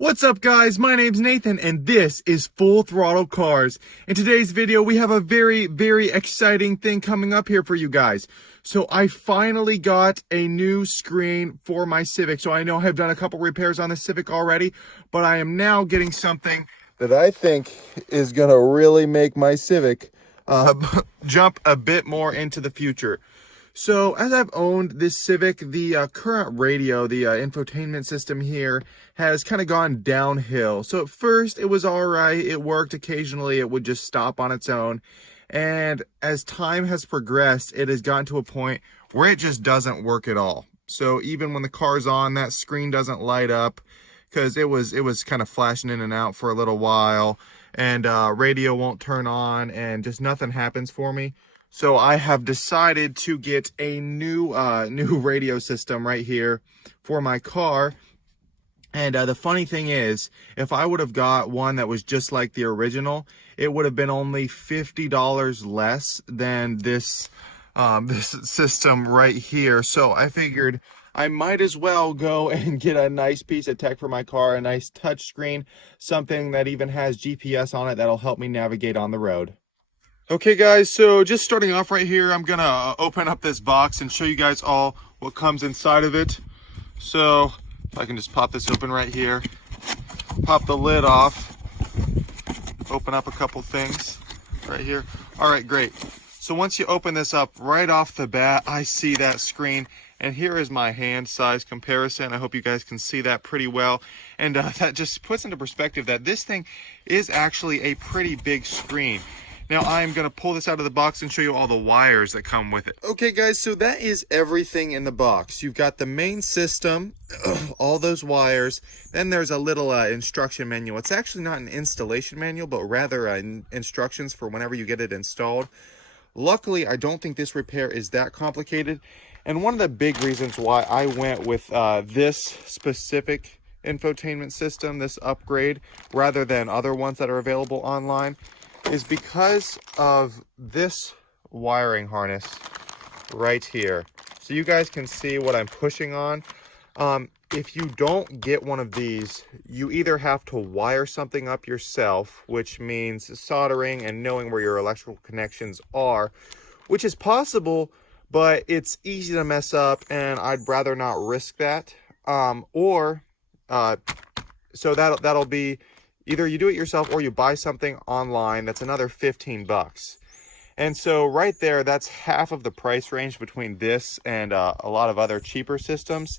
What's up guys, my name's Nathan and this is Full Throttle Cars. In today's video we have a very exciting thing coming up here for you guys. So I finally got a new screen for my Civic. So I know I've done a couple repairs on the Civic already, but I am now getting something that I think is gonna really make my Civic jump a bit more into the future. So as I've owned this Civic, the current radio, the infotainment system here has kind of gone downhill. So at first it was all right. It worked occasionally. It would just stop on its own. And as time has progressed, it has gotten to a point where it just doesn't work at all. So even when the car's on, that screen doesn't light up because it was kind of flashing in and out for a little while, and radio won't turn on and just nothing happens for me. So I have decided to get a new radio system right here for my car. And the funny thing is, if I would have got one that was just like the original, it would have been only $50 less than this system right here. So I figured I might as well go and get a nice piece of tech for my car, a nice touch screen, something that even has GPS on it that'll help me navigate on the road. Okay guys, so just starting off right here, I'm gonna open up this box and show you guys all what comes inside of it. So if I can just pop this open right here, pop the lid off, open up a couple things right here. All right, great. So once you open this up, right off the bat, I see that screen, and here is my hand size comparison. I hope you guys can see that pretty well. And that just puts into perspective that this thing is actually a pretty big screen. Now I'm going to pull this out of the box and show you all the wires that come with it. Okay guys, so that is everything in the box. You've got the main system, all those wires. Then there's a little instruction manual. It's actually not an installation manual, but rather instructions for whenever you get it installed. Luckily, I don't think this repair is that complicated. And one of the big reasons why I went with this specific infotainment system, this upgrade, rather than other ones that are available online, is because of this wiring harness right here. So you guys can see what I'm pushing on. If you don't get one of these, you either have to wire something up yourself, which means soldering and knowing where your electrical connections are, which is possible, but it's easy to mess up and I'd rather not risk that. So that'll be either you do it yourself or you buy something online. That's another 15 bucks. And so right there, that's half of the price range between this and a lot of other cheaper systems.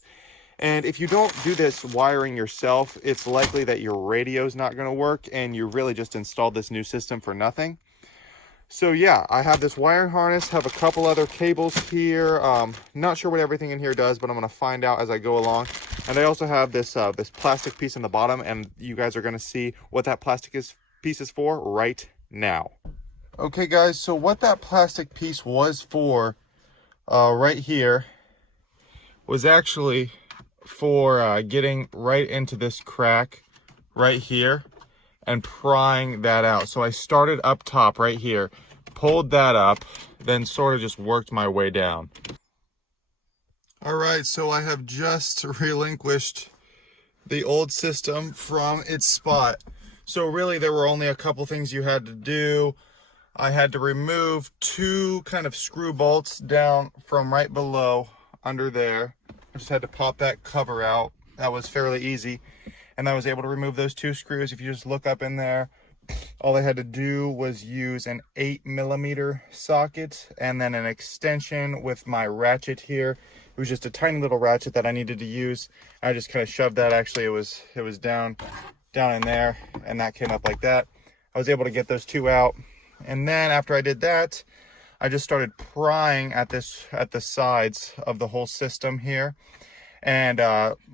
And if you don't do this wiring yourself, it's likely that your radio is not going to work and you really just installed this new system for nothing. So yeah, I have this wiring harness, have a couple other cables here. Not sure what everything in here does, but I'm going to find out as I go along. And I also have this this plastic piece in the bottom, and you guys are going to see what that plastic piece is for right now. Okay guys, so what that plastic piece was for right here was actually for getting right into this crack right here and prying that out. So I started up top right here, pulled that up, then sort of just worked my way down. All right, so I have just relinquished the old system from its spot. So really there were only a couple things you had to do. I had to remove two kind of screw bolts down from right below under there. I just had to pop that cover out. That was fairly easy. And I was able to remove those two screws. If you just look up in there, all I had to do was use an 8mm socket and then an extension with my ratchet here. It was just a tiny little ratchet that I needed to use. I just kind of shoved that. Actually, it was down in there, and that came up like that. I was able to get those two out. And then after I did that, I just started prying at the sides of the whole system here. And,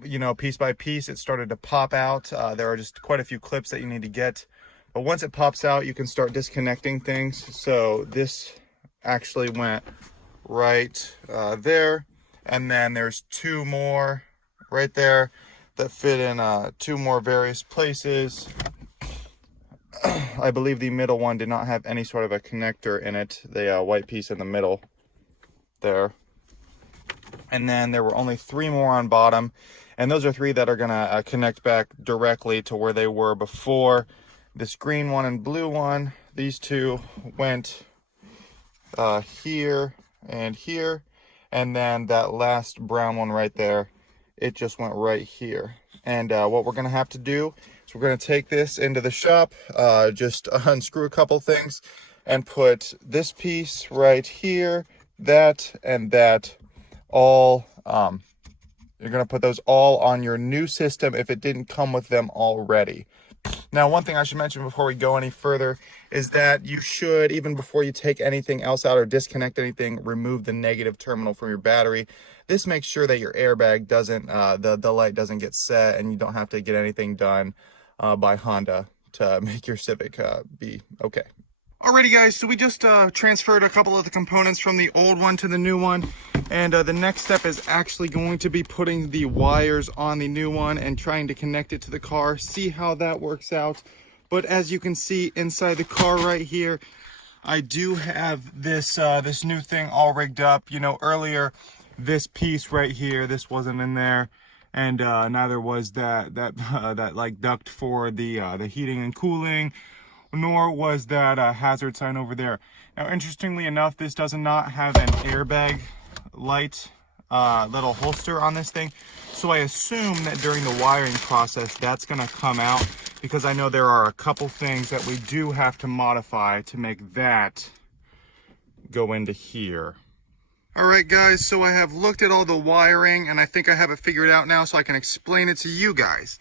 you know, piece by piece, it started to pop out. There are just quite a few clips that you need to get. But once it pops out, you can start disconnecting things. So this actually went right there. And then there's two more right there that fit in two more various places. I believe the middle one did not have any sort of a connector in it. The white piece in the middle there. And then there were only three more on bottom. And those are 3 that are gonna connect back directly to where they were before. This green one and blue one, these 2 went here and here, and then that last brown one right there, it just went right here. And what we're gonna have to do is we're gonna take this into the shop, just unscrew a couple things and put this piece right here, that and that, all you're gonna put those all on your new system if it didn't come with them already. Now, one thing I should mention before we go any further is that you should, even before you take anything else out or disconnect anything, remove the negative terminal from your battery. This makes sure that your airbag doesn't, the light doesn't get set, and you don't have to get anything done by Honda to make your Civic be okay. Alrighty guys, so we just transferred a couple of the components from the old one to the new one, and the next step is actually going to be putting the wires on the new one and trying to connect it to the car, see how that works out. But as you can see inside the car right here, I do have this this new thing all rigged up. You know, earlier this piece right here, this wasn't in there, and neither was that like duct for the heating and cooling, nor was that hazard sign over there. Now, interestingly enough, this does not have an airbag light little holster on this thing, so I assume that during the wiring process that's going to come out, because I know there are a couple things that we do have to modify to make that go into here. Alright guys, so I have looked at all the wiring and I think I have it figured out now, so I can explain it to you guys.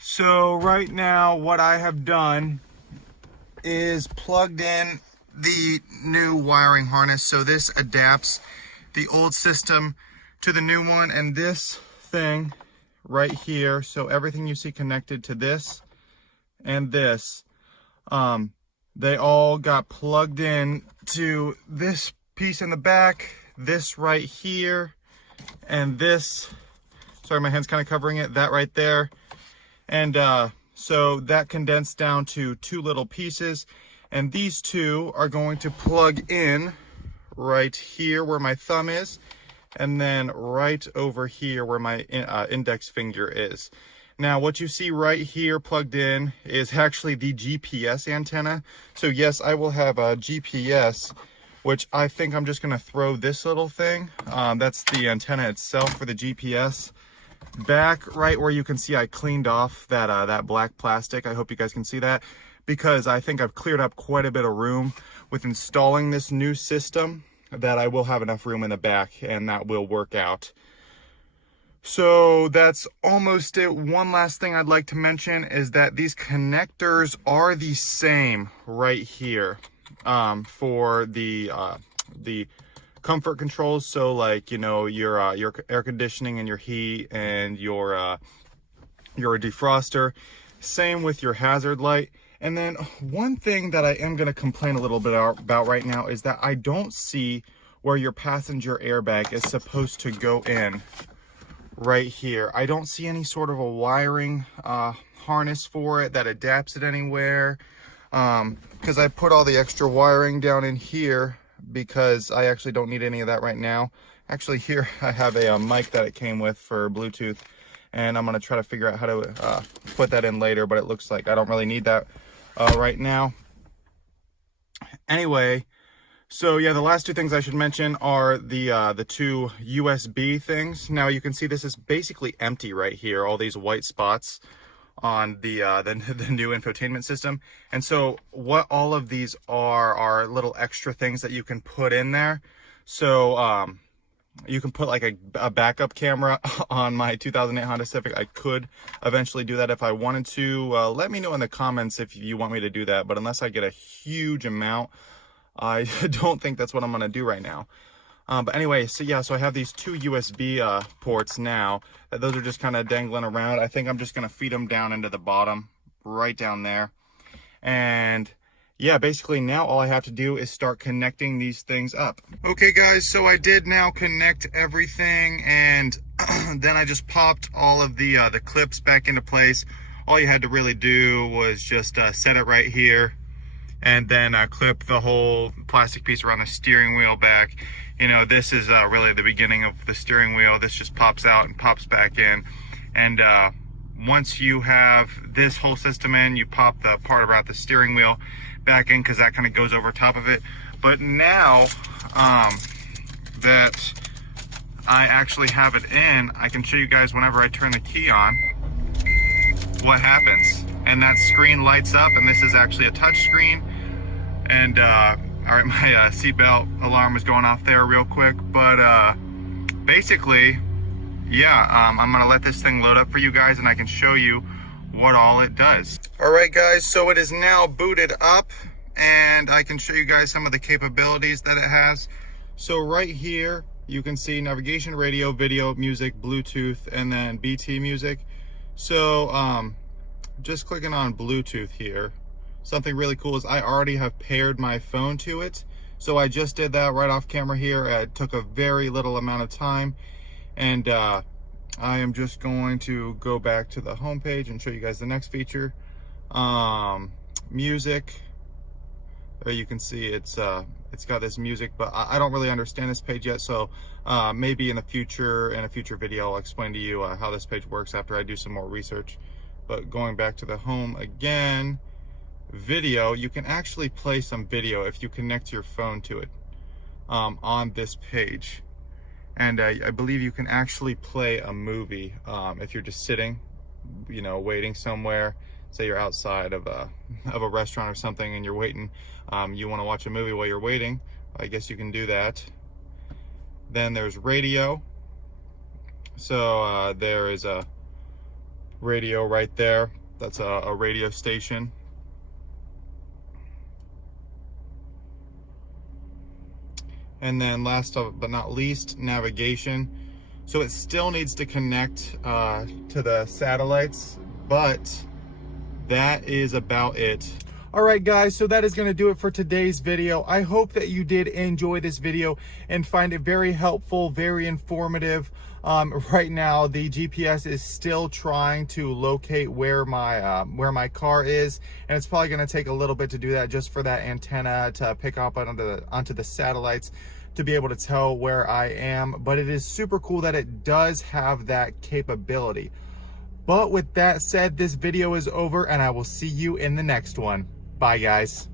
So right now what I have done is plugged in the new wiring harness. So this adapts the old system to the new one, and this thing right here, so everything you see connected to this and this, they all got plugged in to this piece in the back, this right here, and this, sorry my hand's kind of covering it, that right there. And so that condensed down to 2 little pieces, and these 2 are going to plug in right here where my thumb is, and then right over here where my index finger is. Now what you see right here plugged in is actually the GPS antenna. So yes, I will have a GPS, which I think I'm just going to throw this little thing, that's the antenna itself for the GPS, back right where you can see I cleaned off that that black plastic. I hope you guys can see that, because I think I've cleared up quite a bit of room with installing this new system, that I will have enough room in the back and that will work out. So that's almost it. One last thing I'd like to mention is that these connectors are the same right here for the comfort controls. So like, you know, your air conditioning and your heat and your defroster. Same with your hazard light. And then one thing that I am going to complain a little bit about right now is that I don't see where your passenger airbag is supposed to go in right here. I don't see any sort of a wiring harness for it that adapts it anywhere, because I put all the extra wiring down in here because I actually don't need any of that right now. Actually, here I have a mic that it came with for Bluetooth, and I'm going to try to figure out how to put that in later, but it looks like I don't really need that right now. Anyway, so yeah, the last 2 things I should mention are the 2 USB things. Now you can see this is basically empty right here, all these white spots on the new infotainment system. And so what all of these are little extra things that you can put in there. So you can put like a backup camera on my 2008 Honda Civic. I could eventually do that if I wanted to. Let me know in the comments if you want me to do that, but unless I get a huge amount, I don't think that's what I'm going to do right now. But anyway, so yeah, so I have these 2 USB ports now. Those are just kind of dangling around. I think I'm just going to feed them down into the bottom, right down there. And yeah, basically now all I have to do is start connecting these things up. Okay guys, so I did now connect everything, and then I just popped all of the clips back into place. All you had to really do was just set it right here. and then clip the whole plastic piece around the steering wheel back. You know, this is really the beginning of the steering wheel. This just pops out and pops back in. And once you have this whole system in, you pop the part about the steering wheel back in, because that kind of goes over top of it. But now that I actually have it in, I can show you guys whenever I turn the key on what happens. And that screen lights up, and this is actually a touch screen. And all right, my seatbelt alarm is going off there real quick, but basically, yeah, I'm gonna let this thing load up for you guys, and I can show you what all it does. All right, guys, so it is now booted up, and I can show you guys some of the capabilities that it has. So right here, you can see navigation, radio, video, music, Bluetooth, and then BT music. So just clicking on Bluetooth here, something really cool is I already have paired my phone to it. So I just did that right off camera here. It took a very little amount of time. And I am just going to go back to the home page and show you guys the next feature. Music. There you can see it's got this music, but I don't really understand this page yet. So maybe in a future video, I'll explain to you how this page works after I do some more research. But going back to the home again, video, you can actually play some video if you connect your phone to it on this page. And I believe you can actually play a movie if you're just sitting, you know, waiting somewhere. Say you're outside of a restaurant or something, and you're waiting. You want to watch a movie while you're waiting. I guess you can do that. Then there's radio. So there is a radio right there. That's a radio station. And then last but not least, navigation. So it still needs to connect to the satellites, but that is about it. All right, guys, so that is going to do it for today's video. I hope that you did enjoy this video and find it very helpful, very informative. Right now, the GPS is still trying to locate where my car is, and it's probably going to take a little bit to do that, just for that antenna to pick up onto the satellites to be able to tell where I am. But it is super cool that it does have that capability. But with that said, this video is over, and I will see you in the next one. Bye, guys.